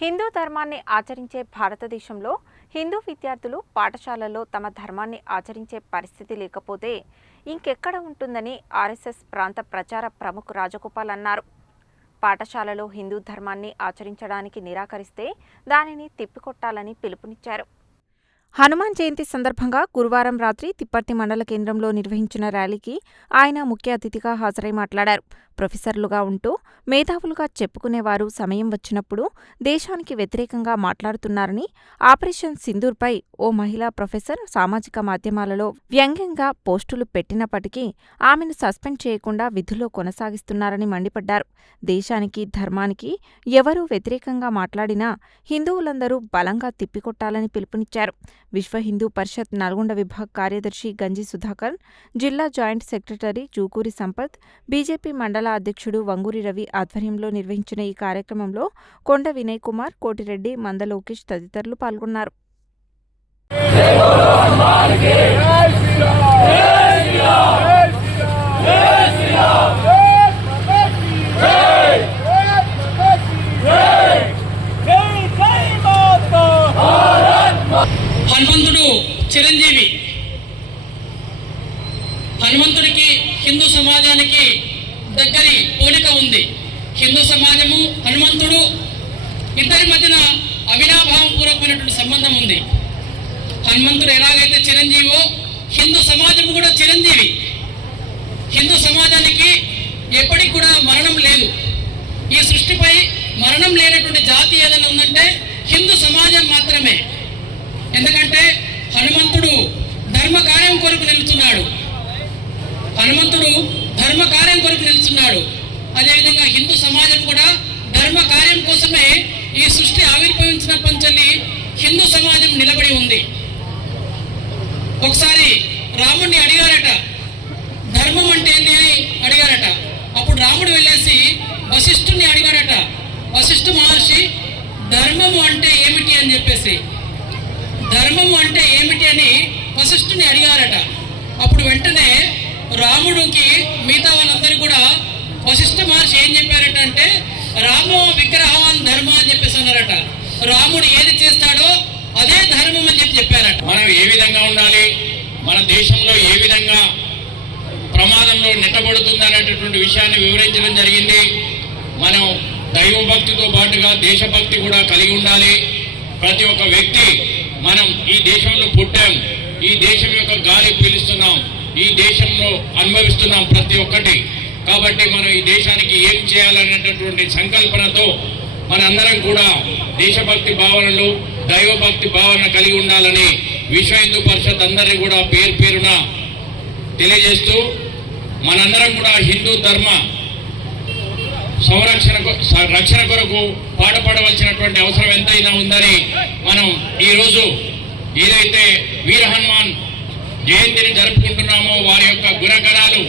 హిందూ ధర్మాన్ని ఆచరించే భారతదేశంలో హిందూ విద్యార్థులు పాఠశాలల్లో తమ ధర్మాన్ని ఆచరించే పరిస్థితి లేకపోతే ఇంకెక్కడ ఉంటుందని ఆర్ఎస్ఎస్ ప్రాంత ప్రచార ప్రముఖ్ రాజగోపాల్ అన్నారు. పాఠశాలలో హిందూ ధర్మాన్ని ఆచరించడానికి నిరాకరిస్తే దానిని తిప్పికొట్టాలని పిలుపునిచ్చారు. హనుమాన్ జయంతి సందర్భంగా గురువారం రాత్రి తిప్పర్తి మండల కేంద్రంలో నిర్వహించిన ర్యాలీకి ఆయన ముఖ్య అతిథిగా హాజరై మాట్లాడారు. ప్రొఫెసర్లుగా ఉంటూ మేధావులుగా చెప్పుకునేవారు సమయం వచ్చినప్పుడు దేశానికి వ్యతిరేకంగా మాట్లాడుతున్నారని, ఆపరేషన్ సింధూర్పై ఓ మహిళా ప్రొఫెసర్ సామాజిక మాధ్యమాలలో వ్యంగ్యంగా పోస్టులు పెట్టినప్పటికీ ఆమెను సస్పెండ్ చేయకుండా విధుల్లో కొనసాగిస్తున్నారని మండిపడ్డారు. దేశానికి, ధర్మానికి ఎవరూ వ్యతిరేకంగా మాట్లాడినా హిందువులందరూ బలంగా తిప్పికొట్టాలని పిలుపునిచ్చారు. విశ్వ హిందూ పరిషత్ నల్గొండ విభాగ్ కార్యదర్శి గంజి సుధాకర్, జిల్లా joint secretary Jukuri Sampath, BJP మండల అధ్యక్షుడు వంగూరి రవి ఆధ్వర్యంలో నిర్వహించిన ఈ కార్యక్రమంలో కొండ వినయ్ కుమార్, కోటిరెడ్డి, మంద లోకేష్ తదితరులు పాల్గొన్నారు. హనుమంతుడు చిరంజీవి. హనుమంతుడికి హిందూ సమాజానికి దగ్గరి పోలిక ఉంది. హిందూ సమాజము, హనుమంతుడు ఇద్దరి మధ్యన అవినాభావం పూర్వకమైనటువంటి సంబంధం ఉంది. హనుమంతుడు ఎలాగైతే చిరంజీవో, హిందూ సమాజము కూడా చిరంజీవి. హిందూ సమాజానికి ఎప్పటికి కూడా మరణం లేదు. ఈ సృష్టిపై మరణం లేనటువంటి జాతి ఏదైనా ఉందంటే హిందూ సమాజం మాత్రమే. ఎందుకంటే హనుమంతుడు ధర్మకార్యం కొరకు నిలుచున్నాడు. హనుమంతుడు ధర్మకార్యం కొరకు నిలుచున్నాడు. అదేవిధంగా హిందూ సమాజం కూడా ధర్మకార్యం కోసమే ఈ సృష్టి ఆవిర్భవించినప్పటి నుంచి హిందూ సమాజం నిలబడి ఉంది. ఒకసారి రాముడిని అడిగారట, ధర్మం అంటే ఏంటి అని అడిగారట. అప్పుడు రాముడు వెళ్ళేసి వశిష్ఠుని అడిగాడట. వశిష్ఠ మహర్షి ధర్మము అంటే ఏమిటి అని చెప్పేసి, ధర్మము అంటే ఏమిటి అని వశిష్ఠుని అడిగారట. అప్పుడు వెంటనే రాముడికి మిగతా వాళ్ళందరూ కూడా వశిష్ఠ మహర్షి ఏం చెప్పారట అంటే, రామో విగ్రహాన్ ధర్మ అని చెప్పేసి అన్నారట. రాముడు ఏది చేస్తాడో అదే ధర్మం అని చెప్పారట. మనం ఏ విధంగా ఉండాలి, మన దేశంలో ఏ విధంగా ప్రమాదంలో నెట్టబడుతుంది అనేటటువంటి విషయాన్ని వివరించడం జరిగింది. మనం దైవభక్తితో పాటుగా దేశభక్తి కూడా కలిగి ఉండాలి. ప్రతి ఒక్క వ్యక్తి మనం ఈ దేశంలో పుట్టాం, ఈ దేశం యొక్క గాలి పీలుస్తున్నాం, ఈ దేశంలో అనుభవిస్తున్నాం ప్రతి ఒక్కటి. కాబట్టి మనం ఈ దేశానికి ఏం చేయాలనేటటువంటి సంకల్పనతో మనందరం కూడా దేశభక్తి భావనలు, దైవభక్తి భావన కలిగి ఉండాలని విశ్వ హిందూ పరిషత్ అందరినీ కూడా పేరు పేరున తెలియజేస్తూ, మనందరం కూడా హిందూ ధర్మ రక్షణ కొరకు పాటుపడవలసినటువంటి అవసరం ఎంతైనా ఉందని మనం ఈరోజు ఏదైతే వీర హనుమాన్ జయంతిని జరుపుకుంటున్నామో వారి యొక్క గుణగణాలు